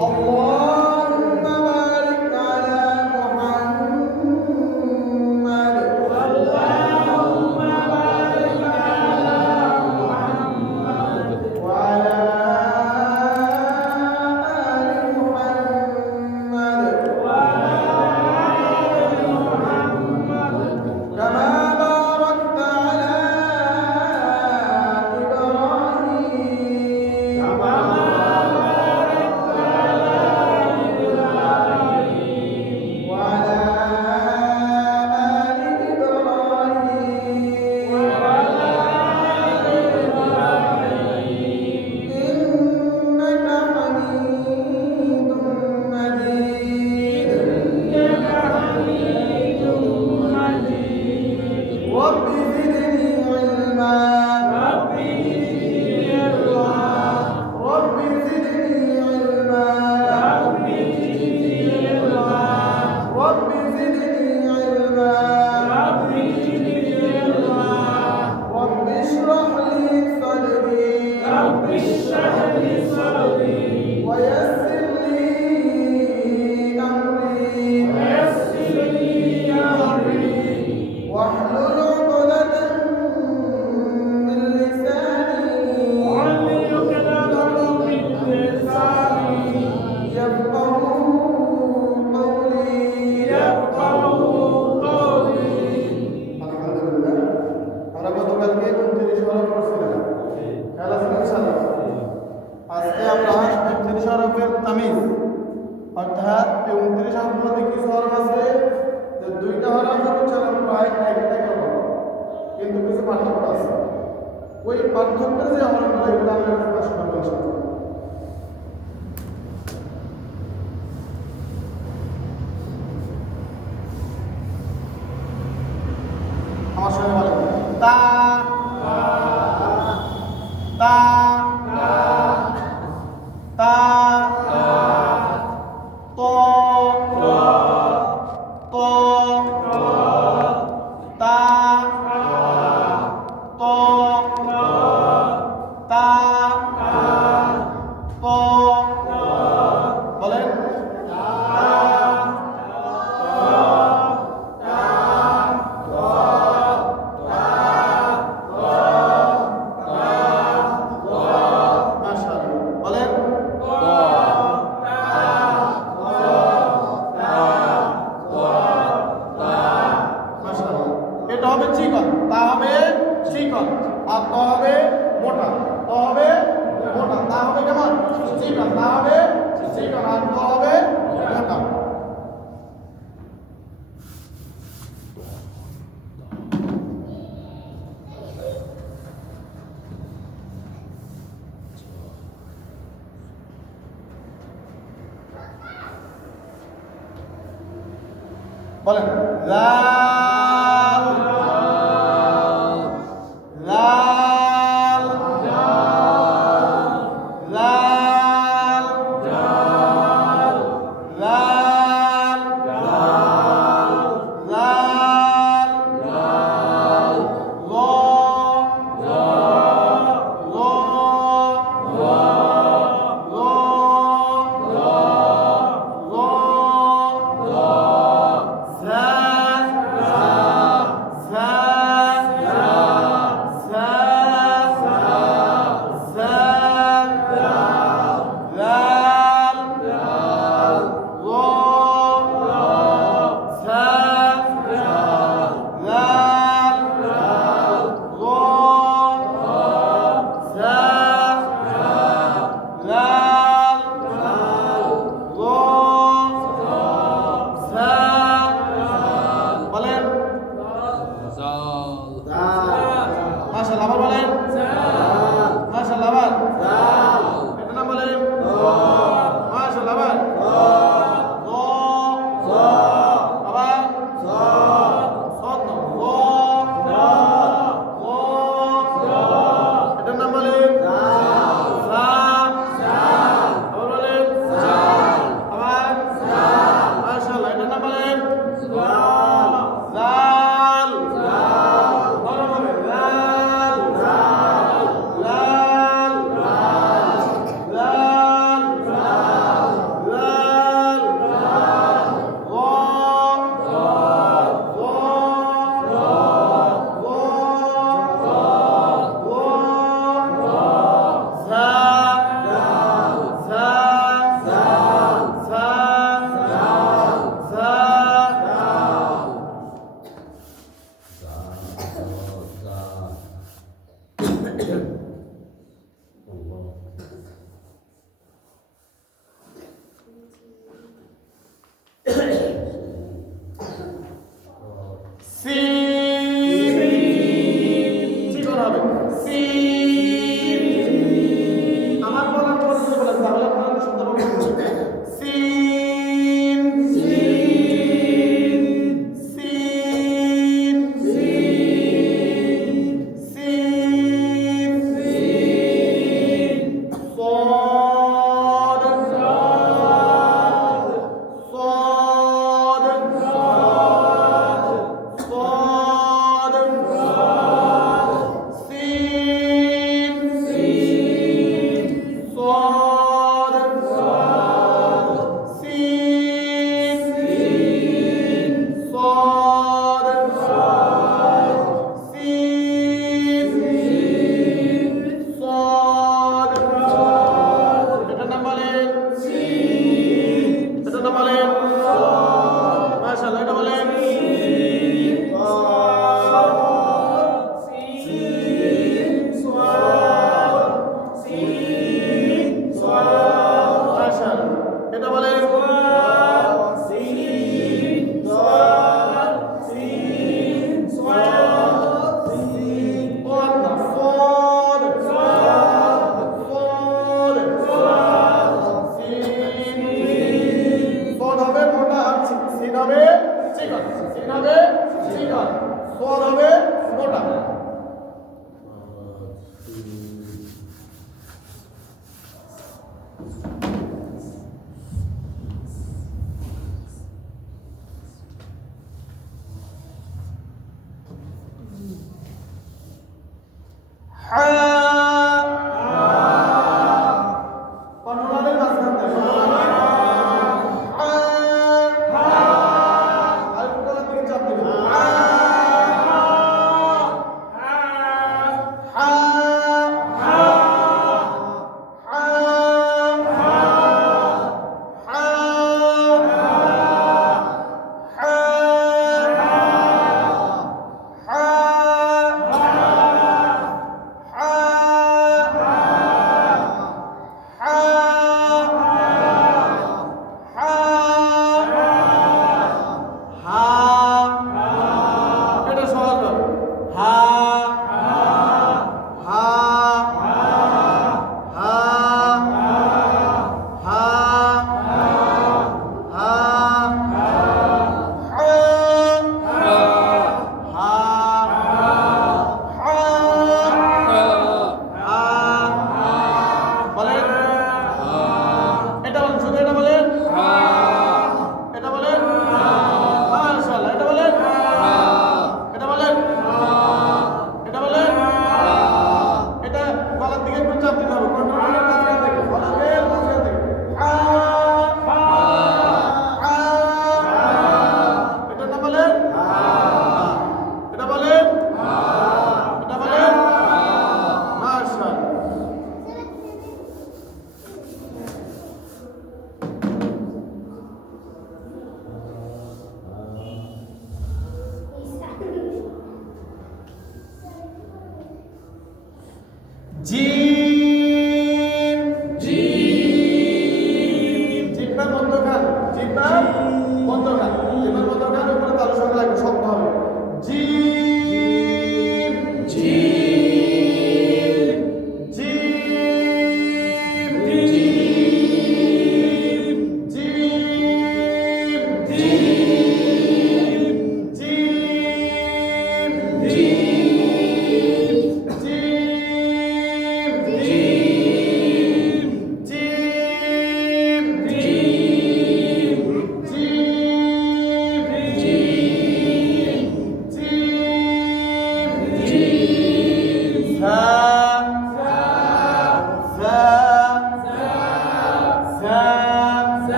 اللهم بارك على محمد اللهم بارك على محمد وعلى آل محمد كما باركت على إبراهيم وعلى آل إبراهيم إنك حميد مجيد رب زدني علما رب زدني علما رب زدني علما رب اشرح لي صدري ويسر لي أمري واحلل عقدة من لساني يفقهوا قولي আলহামদুলিল্লাহ আমরা গতকালকে 29 হরফ পড়ছিলাম খেয়াল আছে ইনশাআল্লাহ আজকে আমরা 29 হরফের তামিজ অর্থাৎ এই 29 হরফের মধ্যে কিছু হরফ আছে যে দুইটা হরফের উচ্চারণ প্রায় একই রকম কিন্তু কিছু পার্থক্য আছে ওই পার্থক্যের যে হরফগুলো এগুলো আমরা প্রকাশ করব ইনশাআল্লাহ আমার সঙ্গে বলেন তা তা তা তো তো তা তো তা তো বলেন মাশাআল্লাহ বলেন মাশাআল্লাহ এটা হবে চিকন তা হবে চিকন আর ত হবে মোটা ত হবে মোটা তা হবে কেমন চিকন তা হবে চিকন আর ত হবে মোটা বলেন লাল লাল লাল লাল লাল ল ল ল ল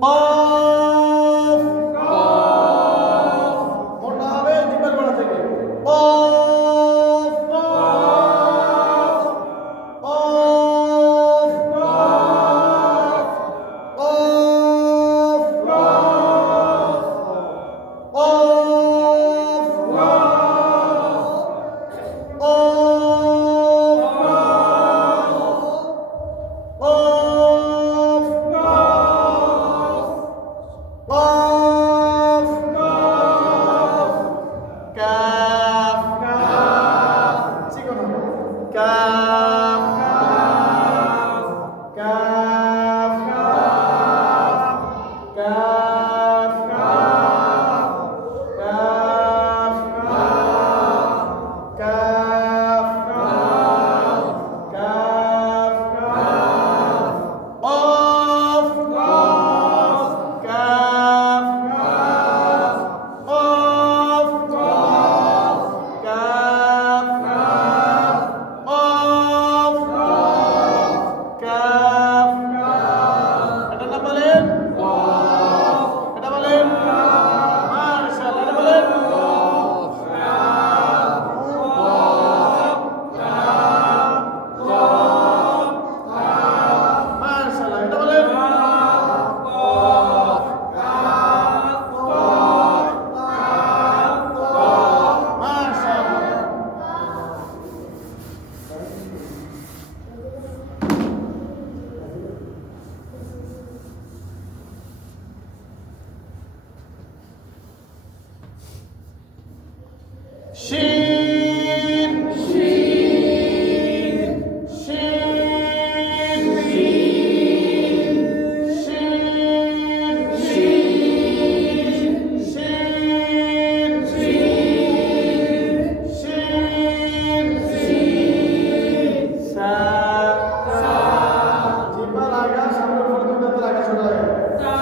অফ মোটা হবে জিব্বার গোড়া থেকে অফ অফ অফ শিন শিন শিন শিন শিন শিন শিন শিন সা সা জিহ্বা লাগা সামনে উপর দুটো লাগা ছোট লাগা সা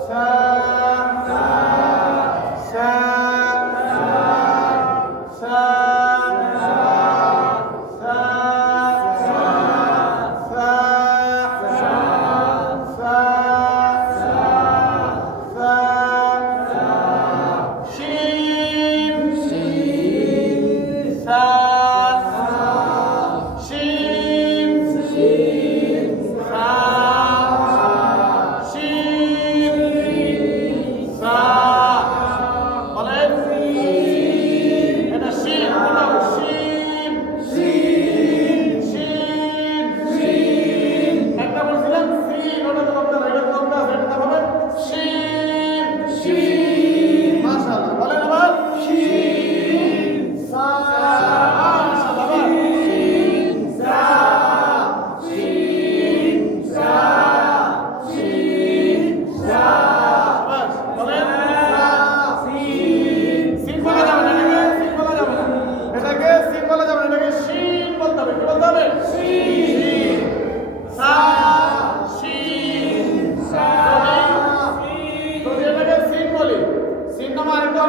সা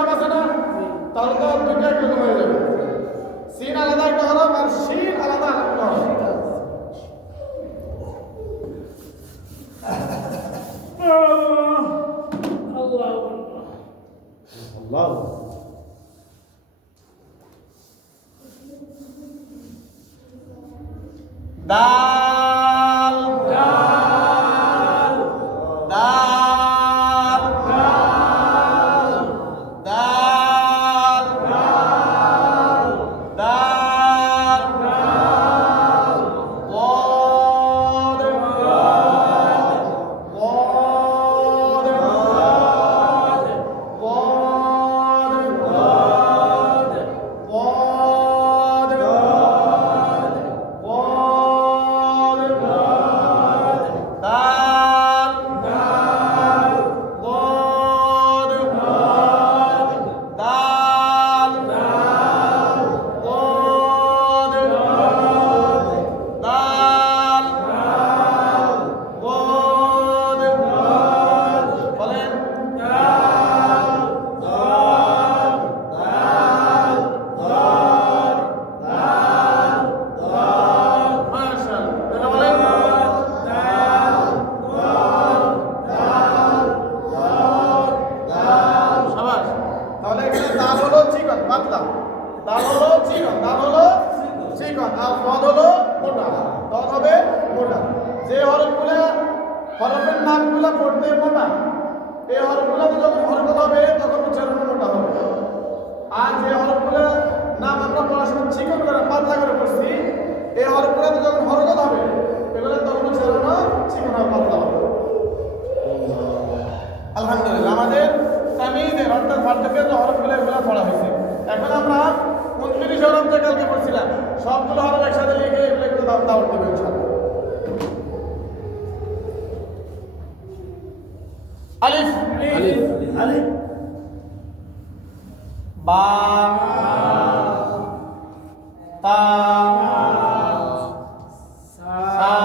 হালকা তাহলে তো দুটো একরকম হয়ে যাবে সিন আলাদা একটা হরফ আর শিন আলাদা একটা হরফ আল্লাহ দাল দাল দাল দাল দাল দাল যে হরফগুলো হরফের নামগুলো পড়তে মোটা, এই হরফগুলোতে যখন হরকত হবে তখন উচ্চারণ মোটা হবে। আর যে হরফগুলো নাম আমরা পড়াশোনা চিকন করে পাতলা করে পড়ছি, এই হরফগুলোতে যখন হরকত হবে এগুলো তখন উচ্চারণ চিকন আর পাতলা হবে। আলহামদুলিল্লাহ, আমাদের তামিদের অর্থাৎ পার্থক্যের যে হরফগুলো এগুলো পড়া হয়েছে। এখন আমরা 29 হরফ যে কালকে পড়ছিলাম, সবগুলো হরফ একসাথে লিখে এগুলো একটু দাওয়াত দেবো ইনশাআল্লাহ। আলিফ আলিফ বা তা সা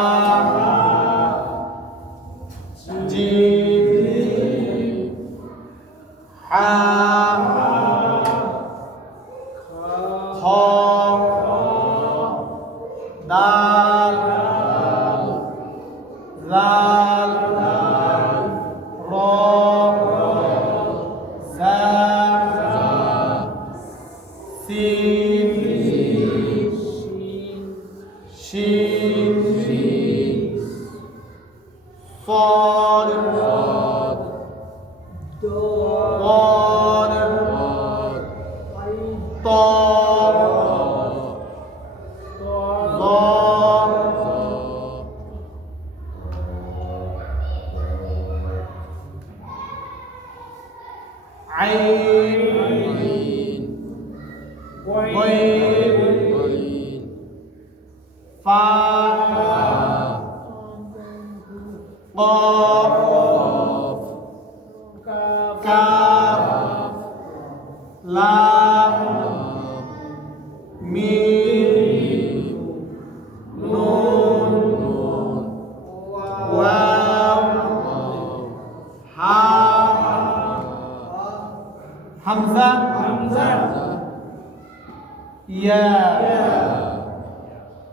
জিম হা খ দাল জাল র জা সিন শিন صاد ضاد طاء ظاء عين غين فاء قاف كاف لام ميم نون واو حاء همزة يا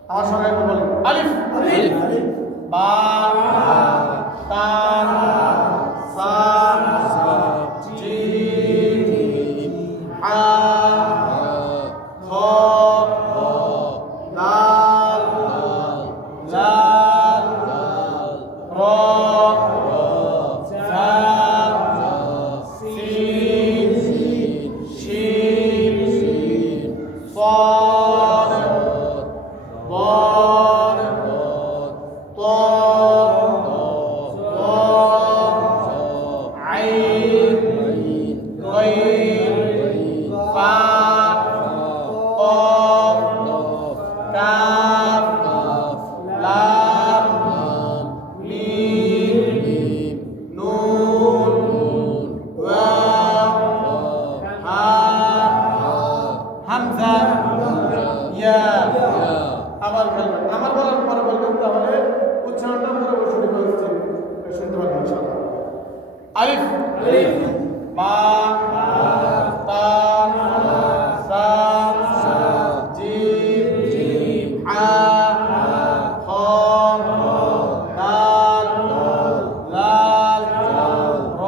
আমার সঙ্গে একবার বলেন আলিফ বা তা সা জিম হা খ দাল জাল র জা সিন শিন صاد ضاد طاء عين غين فاء قاف كاف لام ميم نون واو حاء হামজা ইয়া আবার বলবেন, আমার বলার পরে বলবেন, তাহলে উচ্চারণটা পুরো সঠিক হচ্ছে, শুনতে পারবেন ইনশাআল্লাহ। আলিফ বা তা সা জিম হা খ দাল জাল র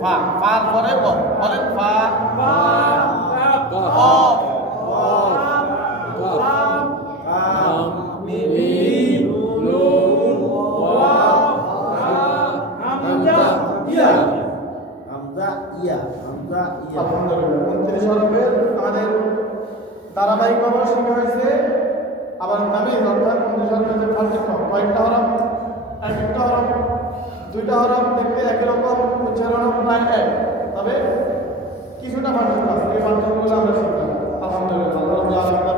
ফা ফার পরে ক বলেন ফা ক আলহামদুলিল্লাহ 29 হরফের আমাদের ধারাবাহিকভাবে শেখা হয়েছে। আবার তামিজ অর্থাৎ 29 হরফের যে পার্থক্য কয়েকটা হরফ একটা হরফ দুইটা হরফ দেখতে একই রকম উচ্চারণ প্রায় এক, তবে কিছুটা পার্থক্য আছে। এই পার্থক্যগুলো আমরা শিখলাম আলহামদুলিল্লাহ।